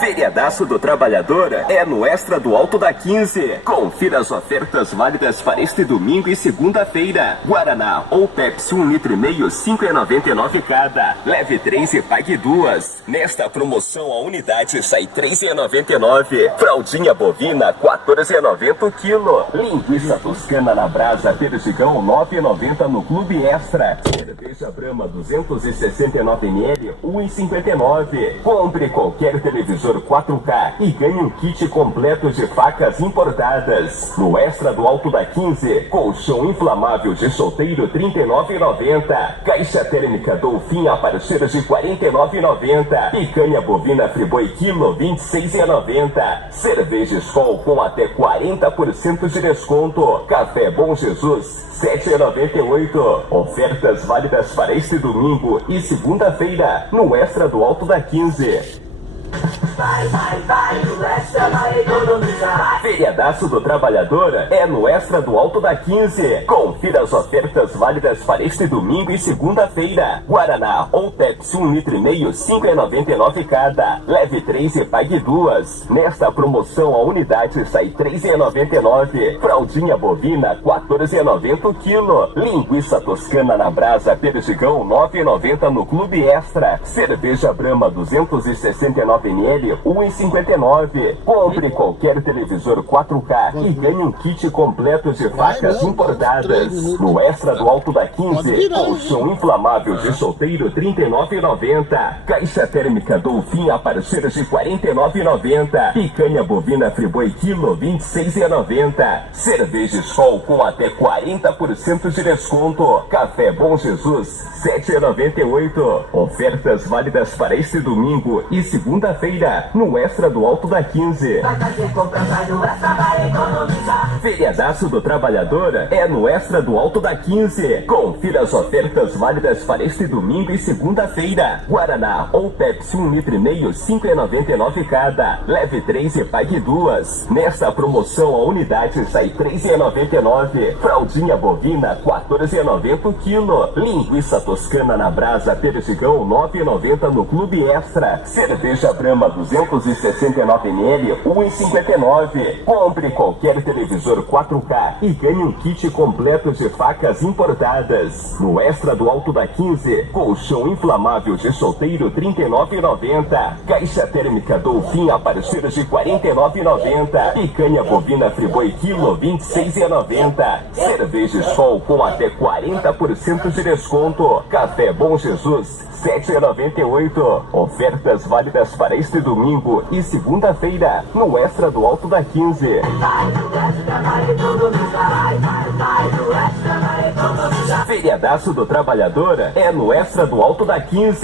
Feriadaço do Trabalhador é no Extra do Alto da 15. Confira as ofertas válidas para este domingo e segunda-feira. Guaraná ou Pepsi 1,5 litro, R$ 5,99 cada. Leve 3 e pague 2. Nesta promoção a unidade sai R$ 3,99. Fraldinha bovina R$ 14,90 o quilo. Linguiça toscana na brasa Perdigão R$ 9,90 no Clube Extra. Cerveja Brahma 269 ml R$ 1,59. Compre qualquer televisor 4K e ganhe um kit completo de facas importadas. No Extra do Alto da 15, colchão inflamável de solteiro R$ 39,90. Caixa térmica Dolphin a partir de R$ 49,90. Picanha bovina Friboi quilo R$ 26,90. Cerveja Skol com até 40% de desconto. Café Bom Jesus R$ 7,98. Ofertas válidas para este domingo e segunda-feira no Extra do Alto da 15. Vai, o Extra vai economizar. Feriadaço do Trabalhador é no Extra do Alto da 15. Confira as ofertas válidas para este domingo e segunda-feira. Guaraná ou Pepsi 1,5 litro, R$ 5,99 cada. Leve 3 e pague 2. Nesta promoção a unidade sai R$ 3,99. Fraldinha bovina R$ 14,90 o quilo. Linguiça toscana na brasa Perdigão R$ 9,90 no Clube Extra. Cerveja Brahma 269 ml R$ 1,59. Compre qualquer televisor 4K e ganhe um kit completo de facas importadas. No Extra do Alto da 15, colchão inflamável de solteiro R$ 39,90. Caixa térmica Dolphin a partir de R$ 49,90. Picanha bovina Friboi quilo R$ 26,90. Cerveja Skol com até 40% de desconto. Café Bom Jesus R$ 7,98. Ofertas válidas para este domingo e segunda-feira no Extra do Alto da 15. Vai fazer compra, vai no Extra, vai economizar. Feriadaço do Trabalhador é no Extra do Alto da 15. Confira as ofertas válidas para este domingo e segunda-feira. Guaraná ou Pepsi 1,5 litro, R$ 5,99 cada. Leve 3 e pague 2. Nesta promoção a unidade sai R$ 3,99. Fraldinha bovina R$ 14,90 o quilo. Linguiça toscana na brasa Perdigão R$ 9,90 no Clube Extra. Cerveja Brahma 269 ml R$ 1,59. Compre qualquer televisor 4K e ganhe um kit completo de facas importadas. No Extra do Alto da 15, colchão inflamável de solteiro R$ 39,90. Caixa térmica Dolphin a partir de R$ 49,90. Picanha bovina Friboi quilo R$ 26,90. Cerveja Skol com até 40% de desconto. Café Bom Jesus R$ 7,98. Ofertas válidas para este domingo e segunda-feira no Extra do Alto da 15. Vai no Extra, vai economizar. Vai no Extra, vai economizar. Feriadaço do Trabalhador é no Extra do Alto da 15.